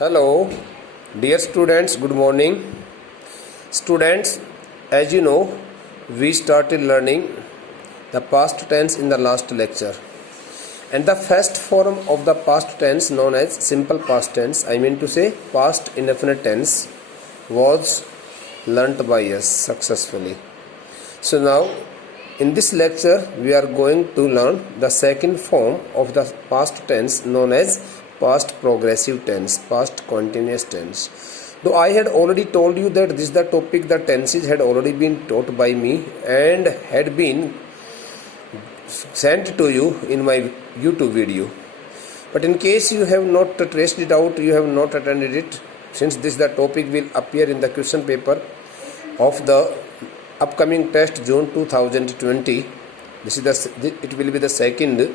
Hello, dear students, good morning. Students, as you know, we started learning the past tense in the last lecture. And the first form of the past tense, known as simple past tense, I mean to say past indefinite tense, was learnt by us successfully. So now, in this lecture, we are going to learn the second form of the past tense, known as past progressive tense, past continuous tense. Though I had already told you that this is the topic, the tenses had already been taught by me and had been sent to you in my YouTube video. But in case you have not traced it out, you have not attended it, since this the topic will appear in the question paper of the upcoming test June 2020. It will be the second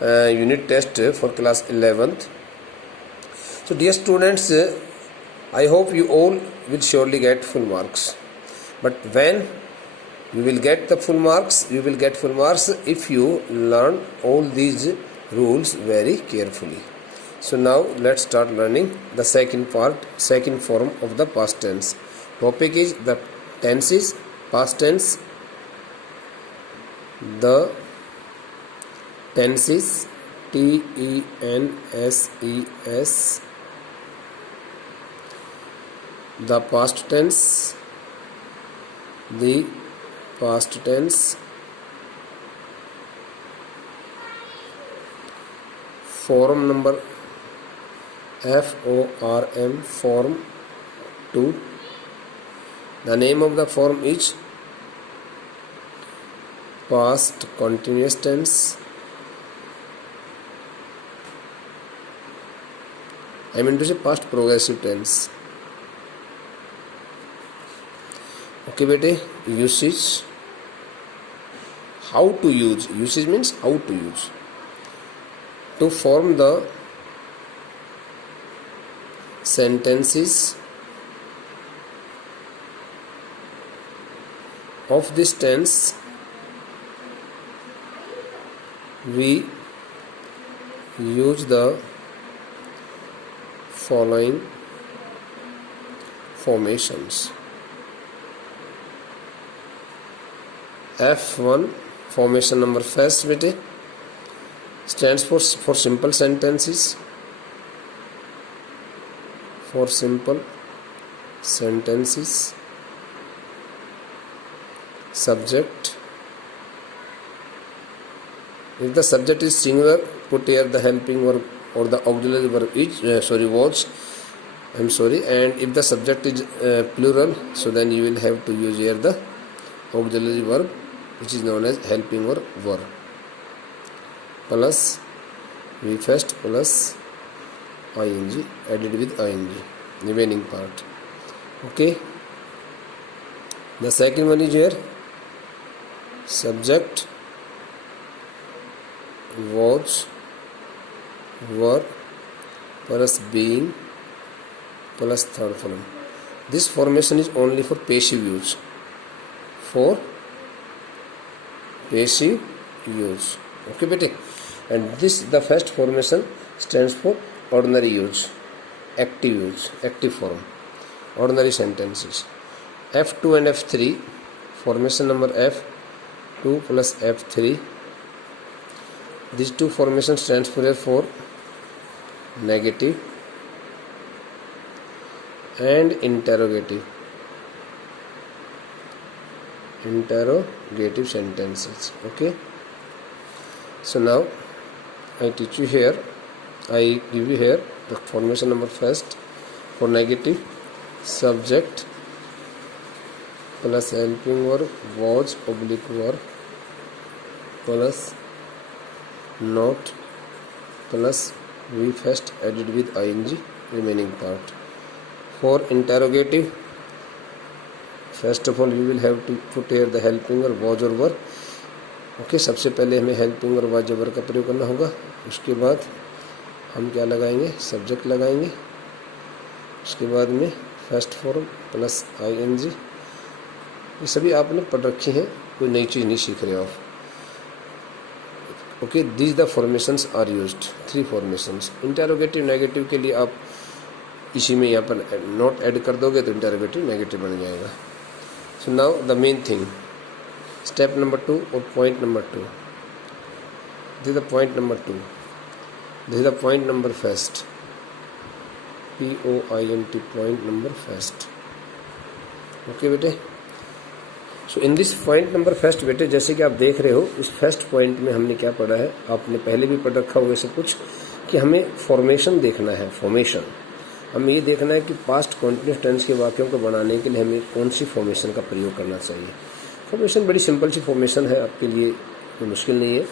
unit test for class 11th. So dear students, I hope you all will surely get full marks. But when you will get the full marks, you will get full marks if you learn all these rules very carefully. So now let's start learning the second form of the past tense. Topic is the tenses, past tense, the tenses, TENSES, the past tense, the past tense, form number FORM, form 2. The name of the form is past continuous tense. I mean to say past progressive tense. Okay, bete, usage. How to use. Usage means how to use. To form the sentences of this tense, we use the following formations. F1 formation number first bete stands for simple sentences. For simple sentences, subject. If the subject is singular, put here the helping verb or the auxiliary verb was. And if the subject is plural, so then you will have to use here the auxiliary verb, which is known as helping verb, plus we first plus ing, added with ing, remaining part. Okay, the second one is here subject, was, were, plus being, plus third form. This formation is only for passive use. For passive use. Okay, bete. And this, the first formation, stands for ordinary use, active form, ordinary sentences. F2 and F3, formation number F2 plus F3. These two formations stands for negative and interrogative sentences. Okay, so now I teach you here, I give you here the formation number first. For negative, subject plus helping verb was oblique verb plus not plus we first added with ing, remaining part. For interrogative, first of all you will have to put here the helping verb was or were. Okay, सबसे पहले हमें helping और was verb का प्रयोग करना होगा. उसके बाद हम क्या लगाएंगे, सब्जेक्ट लगाएंगे. उसके बाद में फर्स्ट फॉर्म प्लस ing. ये सभी आपने पढ़ रखी हैं, कोई नई चीज़ नहीं सीख रहे हो आप. Okay, these the formations are used, 3 formations. Interrogative negative के लिए आप इसी में यहाँ पर नॉट ऐड कर दोगे तो इंटरोगेटिव नेगेटिव बन जाएगा। So now the main thing, step number 2 और point number 2, this is the point number 2, this is the point number first, POINT, point number first. Okay बेटे, so in this point number first बेटे, जैसे कि आप देख रहे हो इस फर्स्ट पॉइंट में हमने क्या पढ़ा है, आपने पहले भी पढ़ रखा होगा सब कुछ, कि हमें फॉर्मेशन देखना है। फॉर्मेशन हमें ये देखना है कि पास्ट कॉन्टिन्यूस टेंस के वाक्यों को बनाने के लिए हमें कौन सी फॉर्मेशन का प्रयोग करना चाहिए। फॉर्मेशन बड़ी सिंपल सी फॉर्मेशन है, आपके लिए कोई मुश्किल नहीं है।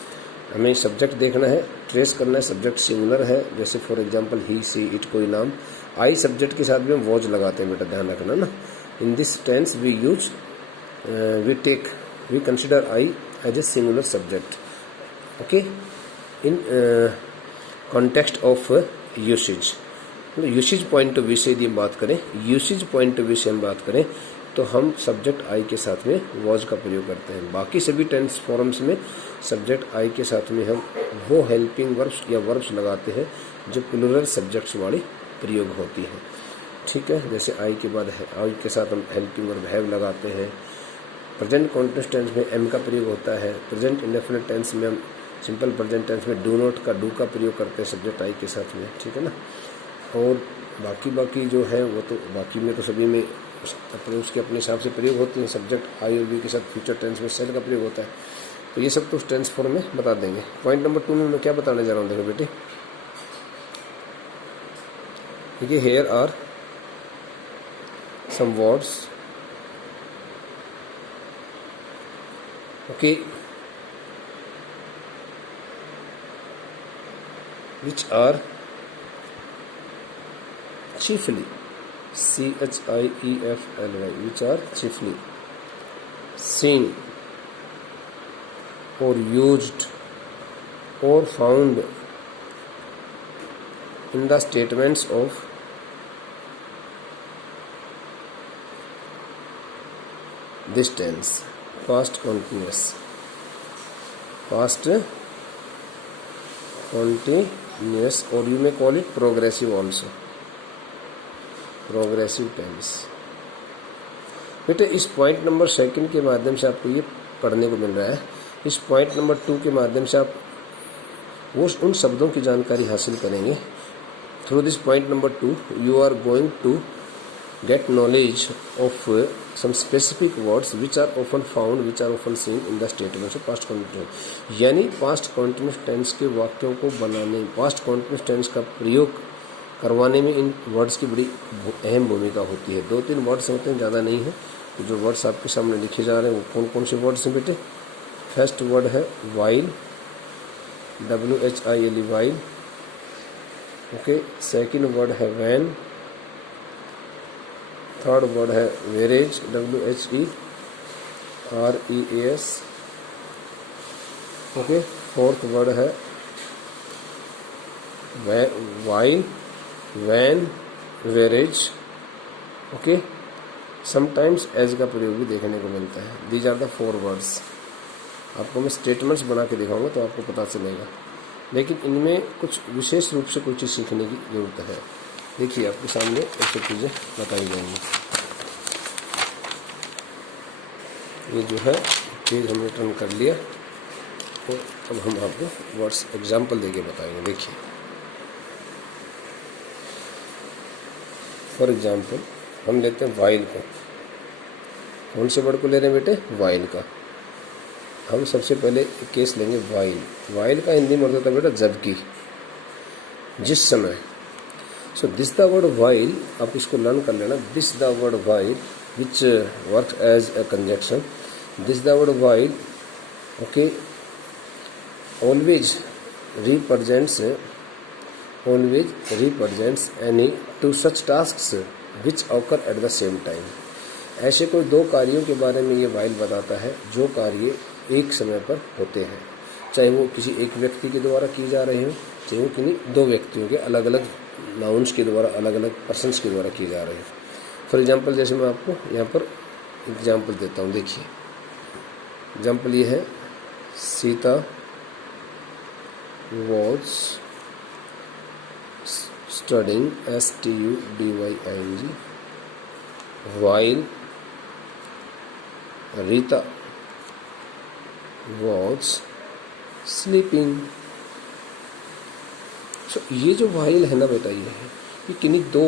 हमें सब्जेक्ट देखना है, ट्रेस करना है, सब्जेक्ट सिंगुलर है, जैसे for example he, she, it, कोई नाम। आई सब्जेक्ट के साथ भी हम वॉज लगाते हैं बेटा, ध्यान रखना ना। In this tense we use we consider I as a singular subject. Okay, in context of usage, usage point of view से यदि हम बात करें, यूसेज पॉइंट ऑफ व्यू से हम बात करें तो हम सब्जेक्ट आई के साथ में वॉज का प्रयोग करते हैं। बाकी सभी टेंस फॉर्म्स में सब्जेक्ट आई के साथ में हम वो हेल्पिंग वर्ब्स या वर्ब्स लगाते हैं जो प्लूरल सब्जेक्ट्स वाली प्रयोग होती हैं। ठीक है, जैसे आई के बाद आई के साथ हम हेल्पिंग वर्ब हैव लगाते हैं। प्रेजेंट कॉन्टिन्यूस टेंस में एम का प्रयोग होता है। प्रेजेंट इंडेफिनिट टेंस में हम सिंपल प्रेजेंट टेंस में डू नॉट का डू का प्रयोग करते हैं सब्जेक्ट आई के साथ में। ठीक है ना, और बाकी जो है वो तो बाकी में तो सभी में उसके अपने हिसाब से प्रयोग होते हैं। सब्जेक्ट आई और बी के साथ फ्यूचर टेंस में सेल का प्रयोग होता है। तो ये सब तो उस टेंस फॉर्म में बता देंगे। पॉइंट नंबर 2 में मैं क्या बताने जा रहा हूँ, देखो बेटे, देखिए, here are some words, okay, which are chiefly, CHIEFLY, which are chiefly seen or used or found in the statements of this tense, past continuous, past continuous, or you may call it progressive also, progressive tense। बेटे इस point number 2 के माध्यम से आपको ये पढ़ने को मिल रहा है। इस पॉइंट नंबर 2 के माध्यम से आप वो उन शब्दों की जानकारी हासिल करेंगे। Through this point number 2 you are going to get knowledge of some specific words which are often found, which are often seen in the statements of past continuous। यानी past continuous tense के वाक्यों को बनाने, past continuous tense का प्रयोग करवाने में इन words की बड़ी अहम भूमिका होती है। 2-3 वर्ड्स होते हैं, ज़्यादा नहीं है। तो जो वर्ड्स आपके सामने लिखे जा रहे हैं वो कौन कौन से वर्ड्स हैं बेटे? फर्स्ट वर्ड है while, WHILE, while। Okay, second word है when, थर्ड वर्ड है whereas, WHEREAS। Okay, fourth word है while, when, whereas। Okay, sometimes as का प्रयोग भी देखने को मिलता है। These are the 4 words. आपको मैं स्टेटमेंट्स बना के दिखाऊंगा तो आपको पता चलेगा, लेकिन इनमें कुछ विशेष रूप से कोई चीज़ सीखने की जरूरत है। देखिए आपके सामने ऐसी चीज़ें बताई जाएंगी। ये जो है पेज हमने टर्न कर लिया, तो अब हम आपको वर्ड्स एग्जाम्पल देके बताएंगे। देखिए, फॉर एग्जाम्पल हम लेते हैं वाइल को। कौन से वर्ड को ले रहे हैं बेटे? वाइल का। हम सबसे पहले केस लेंगे वाइल। वाइल का हिंदी में अर्थ होता है बेटा जबकि, जिस समय। So this the word while, आप इसको लर्न कर लेना। This the word while which work as a conjunction. This the word while, okay, always represents any two such tasks which occur at the same time। ऐसे कोई 2 कार्यों के बारे में ये वाइल बताता है जो कार्य एक समय पर होते हैं, चाहे वो किसी एक व्यक्ति के द्वारा की जा रहे हो, चाहे वो किन्हीं 2 व्यक्तियों के अलग अलग नाउन्स के द्वारा, अलग अलग पर्सन्स के द्वारा की जा रही है। फॉर एग्जाम्पल, जैसे मैं आपको यहाँ पर एग्जाम्पल देता हूँ। देखिए, एग्जाम्पल ये है, Sita was studying, studying, while Rita was sleeping. So ये जो while है ना बेटा, ये है कि किन्हीं दो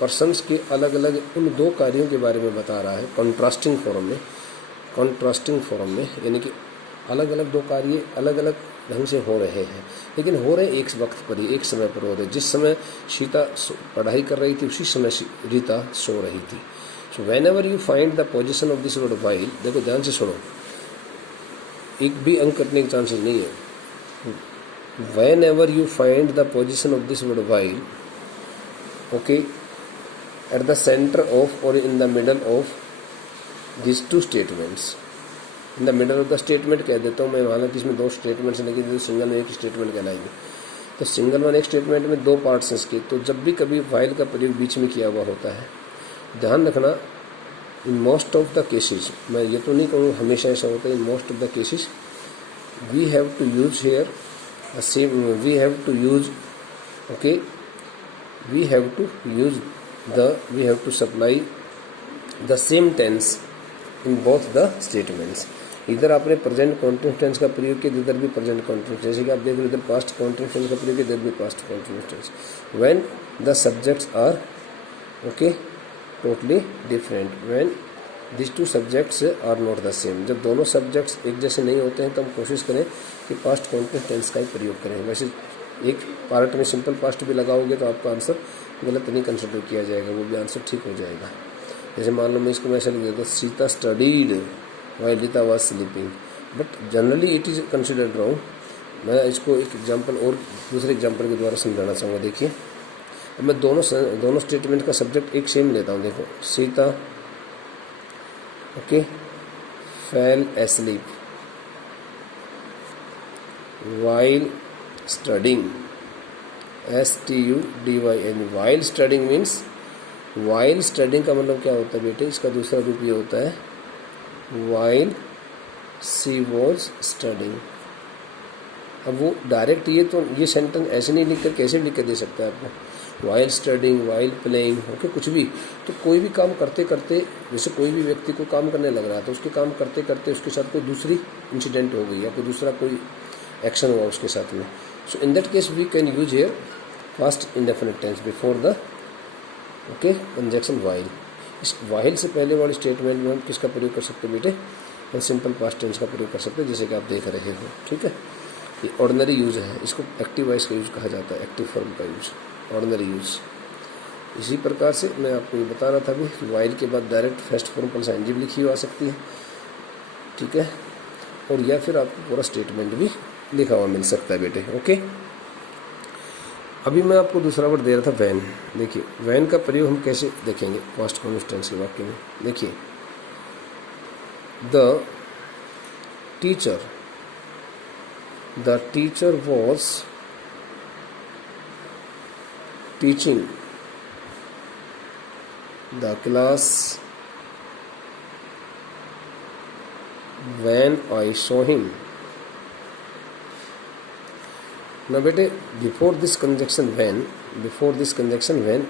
पर्सन्स के अलग अलग उन दो कार्यों के बारे में बता रहा है कॉन्ट्रास्टिंग फॉर्म में, यानी कि अलग अलग दो कार्य अलग अलग ढंग से हो रहे हैं, लेकिन हो रहे एक वक्त पर ही, एक समय पर हो रहे। जिस समय सीता पढ़ाई कर रही थी उसी समय रीता सो रही थी। So when ever you find the position of this word while, देखो ध्यान से सुनो, एक भी अंक कटने के चांसेस नहीं है। Whenever you find the position of this word while, okay, at the center of और in the middle of this two statements, in the middle of the statement कह देता हूँ मैं, हालांकि इसमें दो स्टेटमेंट्स लेकिन तो सिंगल में एक स्टेटमेंट कहलाएंगे। तो सिंगल वन एक स्टेटमेंट में दो पार्ट्स हैं इसके। तो जब भी कभी वाइल का प्रयोग बीच में किया हुआ होता है, ध्यान रखना, in most of the cases, मैं ये तो नहीं कहूँ हमेशा ऐसा होता है, in most of the cases we have to use here same, we have to use, okay, we have to supply the same tense in both the statements. इधर आपने प्रेजेंट कॉन्टिन्यूस टेंस का प्रयोग किया, इधर भी प्रेजेंट कॉन्टिन्यूस, जैसे कि आप देख रहे हो इधर पास्ट कॉन्टिन्यूस टेंस का प्रयोग किया, इधर भी past continuous tense. When the subjects are okay totally different, when this two subjects are not the same, जब दोनों सब्जेक्ट्स एक जैसे नहीं होते हैं तो हम कोशिश करें कि पास्ट कॉन्टिन्यूस टेंस का ही प्रयोग करें। वैसे एक पार्ट में सिंपल पास्ट भी लगाओगे तो आपका आंसर गलत नहीं कंसिडर किया जाएगा, वो भी आंसर ठीक हो जाएगा। जैसे मान लो मैं इसको ऐसे लिख देता, Sita studied while Rita was sleeping, but generally it is considered wrong. मैं इसको एक एग्जांपल और दूसरे एग्जांपल के द्वारा समझाना चाहूँगा। देखिए, अब मैं दोनों स्टेटमेंट का सब्जेक्ट एक सेम लेता हूँ। देखो, Sita okay fail asleep while studying, STUDYING, while studying means, while studying का मतलब क्या होता है बेटे, इसका दूसरा रूप ये होता है वाइल सी वॉज स्टडिंग। अब वो डायरेक्ट ये सेंटेंस ऐसे नहीं लिख कर कैसे लिख कर दे सकता है आपको, while studying, while playing, okay, कुछ भी। तो कोई भी काम करते करते, जैसे कोई भी व्यक्ति को काम करने लग रहा है तो उसके काम करते करते उसके साथ कोई दूसरी इंसिडेंट हो गई या कोई दूसरा कोई एक्शन हुआ उसके साथ में। So in that case we can use here past indefinite tense before the okay conjunction while. इस वाइल से पहले वाले स्टेटमेंट में हम किसका प्रयोग कर सकते हैं बेटे, हम सिंपल पास्ट टेंस का प्रयोग कर सकते हैं, जैसे कि आप देख रहे हो। ठीक है, ये ऑर्डिनरी यूज है, इसको एक्टिव वॉइस का यूज कहा जाता है, एक्टिव फॉर्म का यूज, ऑर्डिनरी यूज। इसी प्रकार से मैं आपको ये बता रहा था अभी, वाइल के बाद direct first form plus ING भी लिखी हुआ सकती है। ठीक है, और या फिर आपको पूरा स्टेटमेंट भी लिखा हुआ मिल सकता है बेटे। ओके, अभी मैं आपको दूसरा वर्ड दे रहा था वैन। देखिए, वैन का प्रयोग हम कैसे देखेंगे पास्ट कंटिन्यूअस टेंस के वाक्य में। देखिए, the teacher was teaching the class when I saw him. Now बेटे, before this conjunction when,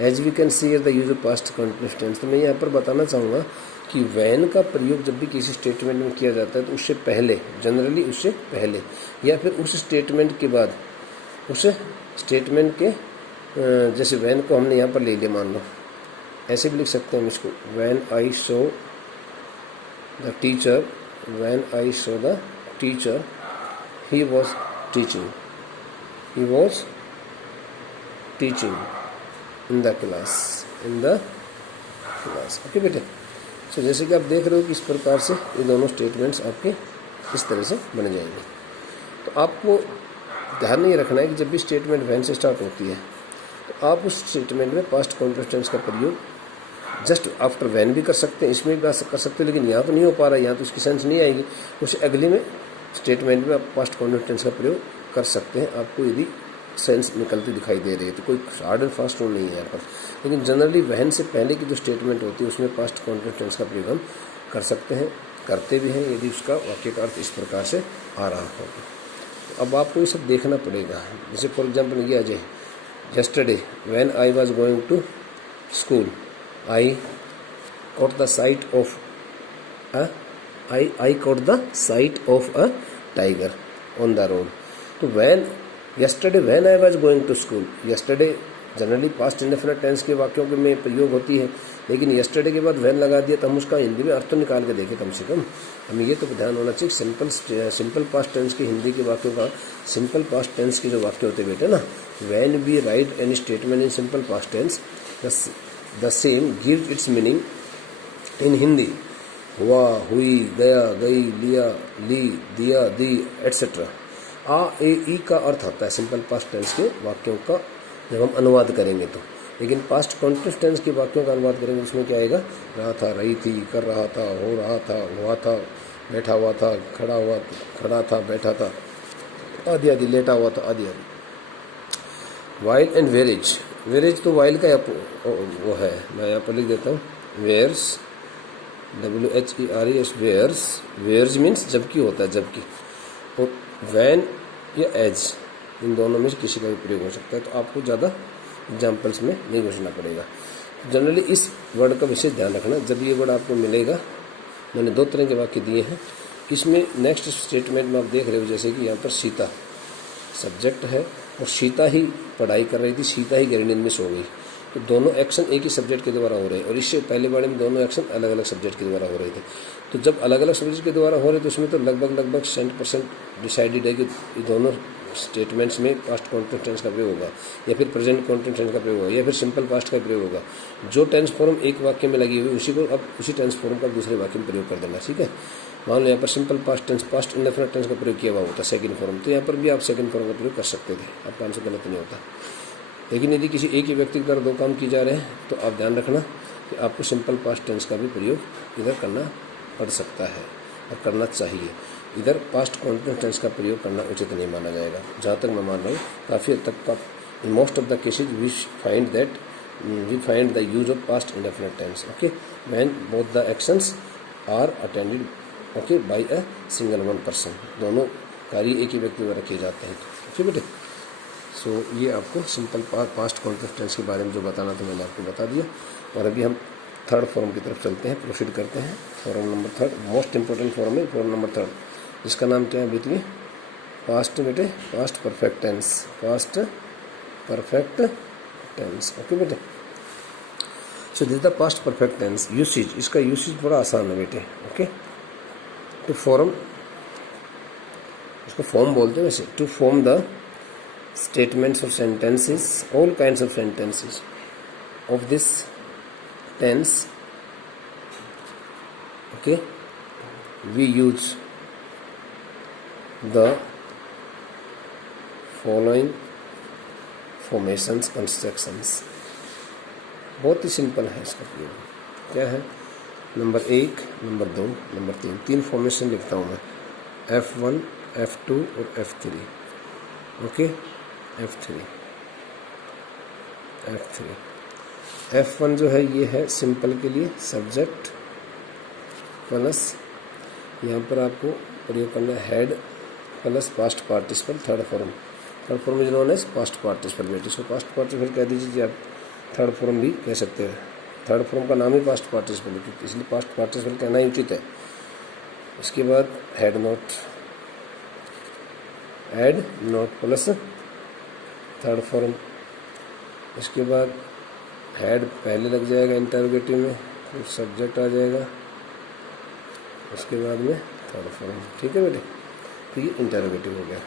as we can see here the use of past continuous tense, तो मैं यहाँ पर बताना चाहूँगा कि when का प्रयोग जब भी किसी स्टेटमेंट में किया जाता है तो उससे पहले, जनरली उससे पहले या फिर उस स्टेटमेंट के बाद, उस स्टेटमेंट के जैसे when को हमने यहाँ पर ले लिया, मान लो ऐसे भी लिख सकते हैं हम इसको, when I saw the teacher, he was teaching in the class, okay बेटे। सो जैसे कि आप देख रहे हो कि इस प्रकार से ये दोनों स्टेटमेंट्स आपके इस तरह से बन जाएंगे। तो आपको ध्यान नहीं रखना है कि जब भी स्टेटमेंट वैन से स्टार्ट होती है तो आप उस स्टेटमेंट में पास्ट कंटिन्यूअस टेंस का प्रयोग जस्ट आफ्टर वैन भी कर सकते हैं, इसमें भी कर सकते हैं, लेकिन यहाँ तो नहीं हो पा रहा है, यहाँ तो उसकी सेंस नहीं आएगी। उसे अगले में स्टेटमेंट में आप पास्ट कंटिन्यूअस टेंस का प्रयोग कर सकते हैं, आपको यदि सेंस निकलती दिखाई दे रही है। तो कोई हार्ड एंड फास्ट रूल नहीं है यहाँ पर, लेकिन जनरली वैन से पहले की जो स्टेटमेंट होती है उसमें पास्ट कंटिन्यूअस टेंस का प्रयोग हम कर सकते हैं, करते भी हैं, यदि उसका वाक्य का अर्थ इस प्रकार से आ रहा हो। तो अब आपको ये सब देखना पड़ेगा। जैसे फॉर एग्जाम्पल ये आ जाए, yesterday when I was going to school I caught the sight of a I caught the sight of a tiger on the road. तो when yesterday when I was going to school, yesterday generally past indefinite tense के वाक्यों के में प्रयोग होती है, लेकिन yesterday के बाद when लगा दिया तो हम उसका हिंदी में अर्थ तो निकाल के देखें कम से कम. हमें ये तो ध्यान होना चाहिए सिंपल पास्ट टेंस के हिंदी के वाक्यों का, सिंपल पास्ट टेंस के जो वाक्य होते बेटे ना, when we write any statement in simple past tense the same gives its meaning in Hindi. हुआ, हुई, गया, गई, लिया, ली, दिया, दी, एटसेट्रा. आ ए ई का अर्थ आता है सिंपल पास्ट टेंस के वाक्यों का जब हम अनुवाद करेंगे तो. लेकिन पास्ट कॉन्टिन्यूअस टेंस के वाक्यों का अनुवाद करेंगे उसमें क्या आएगा? रहा था, रही थी, कर रहा था, हो रहा था, हुआ था, बैठा हुआ था, खड़ा था, बैठा था, आदि आदि, लेटा हुआ था, आदि आदि. While and वेरेज. वेरेज तो वाइल का वो है, मैं यहाँ पर लिख देता हूँ. Whereas, WHERES, whereas. Whereas means जबकि होता है, जबकि. और वैन या एज, इन दोनों में से किसी का भी प्रयोग हो सकता है, तो आपको ज़्यादा एग्जाम्पल्स में नहीं घुसना पड़ेगा. जनरली इस वर्ड का विशेष ध्यान रखना. जब ये वर्ड आपको मिलेगा, मैंने 2 तरह के वाक्य दिए हैं. इसमें नेक्स्ट स्टेटमेंट में आप देख रहे हो, जैसे कि यहाँ पर सीता सब्जेक्ट है और सीता ही पढ़ाई कर रही थी, सीता ही गहरी नींद में सो गई. तो दोनों एक्शन एक ही सब्जेक्ट के द्वारा हो रहे हैं, और इससे पहले बारे में दोनों एक्शन अलग अलग सब्जेक्ट के द्वारा हो रहे थे. तो जब अलग अलग सब्जेक्ट के द्वारा हो रहे तो उसमें तो लगभग 100% डिसाइडेड है कि दोनों स्टेटमेंट्स में पास्ट कॉन्टिन्यूअस टेंस का प्रयोग होगा, या फिर प्रेजेंट कॉन्टिन्यूअस टेंस का प्रयोग होगा, या फिर सिंपल पास्ट का प्रयोग होगा. जो टेंस फॉर्म एक वाक्य में लगी हुई उसी को अब उसी टेंस फॉर्म का दूसरे वाक्य में प्रयोग कर देना. ठीक है. मान लो यहाँ पर simple past tense, past indefinite tense का प्रयोग किया हुआ होता सेकंड फॉर्म, तो यहाँ पर भी आप सेकंड फॉर्म का प्रयोग कर सकते थे, आपका आंसर गलत नहीं होता. लेकिन यदि किसी एक ही व्यक्ति के द्वारा 2 काम किए जा रहे हैं तो आप ध्यान रखना कि आपको सिंपल पास्ट टेंस का भी प्रयोग इधर करना पड़ सकता है और करना चाहिए. इधर पास्ट कॉन्टिन्यूअस टेंस का प्रयोग करना उचित नहीं माना जाएगा. जहाँ तक मैं मान रहा हूँ काफ़ी हद तक का in most of the cases we find the use of past indefinite tense. Okay, when both the actions are attended okay by a single one person. दोनों कार्य एक ही व्यक्ति द्वारा किए जाते हैं. ओके बेटे. सो ये आपको सिंपल पास्ट कॉन्टिन्यूअस टेंस के बारे में जो बताना था मैंने आपको बता दिया. और अभी हम थर्ड फॉर्म की तरफ चलते हैं, प्रोसीड करते हैं. Form number 3, most important form है फॉर्म नंबर 3. इसका नाम क्या है बेटे? पास्ट बेटे, past perfect tense. Past perfect tense. Okay बेटे. So this the past perfect tense usage. इसका यूसेज बड़ा आसान है बेटे. ओके. टू फॉर्म, इसको फॉर्म बोलते हैं वैसे. To form the statements of sentences, all kinds of sentences of this tense, okay, we use the following formations, constructions. बहुत ही सिंपल है इसका प्रयोग. क्या है? Number 1, number 2, number 3. 3 फॉर्मेशन लिखता हूँ मैं, F1, F2 और F3. ओके. F3. F1 जो है ये है सिंपल के लिए सब्जेक्ट प्लस यहाँ पर आपको प्रयोग करना है had plus past participle. Third form is known as past participle बेटे. इसको पास्ट पार्टिसिपल कह दीजिए, आप थर्ड फॉर्म भी कह सकते हैं. थर्ड फॉर्म का नाम ही पास्ट पार्टिसिपल है, इसलिए पास्ट पार्टिसिपल कहना ही उचित है. उसके बाद head note plus third form. इसके बाद हेड पहले लग जाएगा इंटरोगेटिव में, फिर सब्जेक्ट आ जाएगा, उसके बाद में थर्ड फॉर्म. ठीक है बेटे. तो ये इंटरोगेटिव हो गया.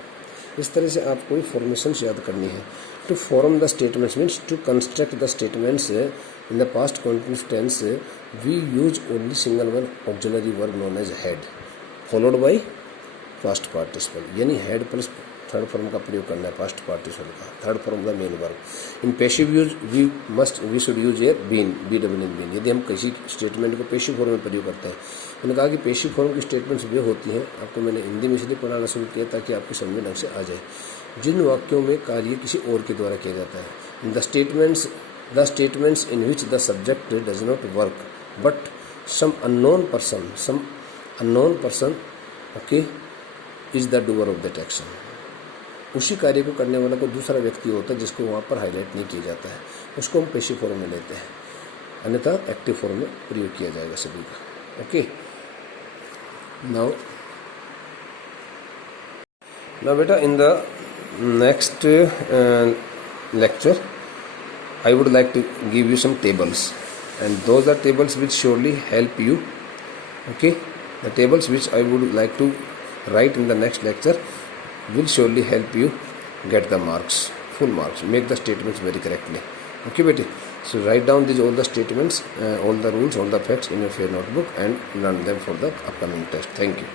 इस तरह से आपको कोई फॉर्मेशंस याद करनी है. To form the statements means to construct the statements in the past continuous tense we use only single one auxiliary verb known as had followed by past participle. यानी हेड प्लस थर्ड फॉर्म का प्रयोग करना है past participle का. Third form का main verb. In passive use we should use a been, been. यदि हम किसी स्टेटमेंट को पेसिव फॉर्म में प्रयोग करते हैं, मैंने कहा कि पेसिव फॉर्म की स्टेटमेंट्स वे होती हैं, आपको मैंने हिंदी में इसलिए पढ़ाना शुरू किया ताकि आपको समझ में ढंग से आ जाए, जिन वाक्यों में कार्य किसी और के द्वारा किया जाता है. The statements in which the subject does not work but some unknown person okay is the doer of that action. उसी कार्य को करने वाला कोई दूसरा व्यक्ति होता है जिसको वहाँ पर हाईलाइट नहीं किया जाता है, उसको हम पैसिव फॉर्म में लेते हैं, अन्यथा एक्टिव फॉर्म में प्रयोग किया जाएगा सभी का। Okay, now beta, in the next lecture I would like to give you some tables, and those are tables which surely help you. Okay, the tables which I would like to write in the next lecture will surely help you get the marks, full marks, make the statements very correctly. Okay beti, so write down these all the statements, all the rules, all the facts in your fair notebook and learn them for the upcoming test. Thank you.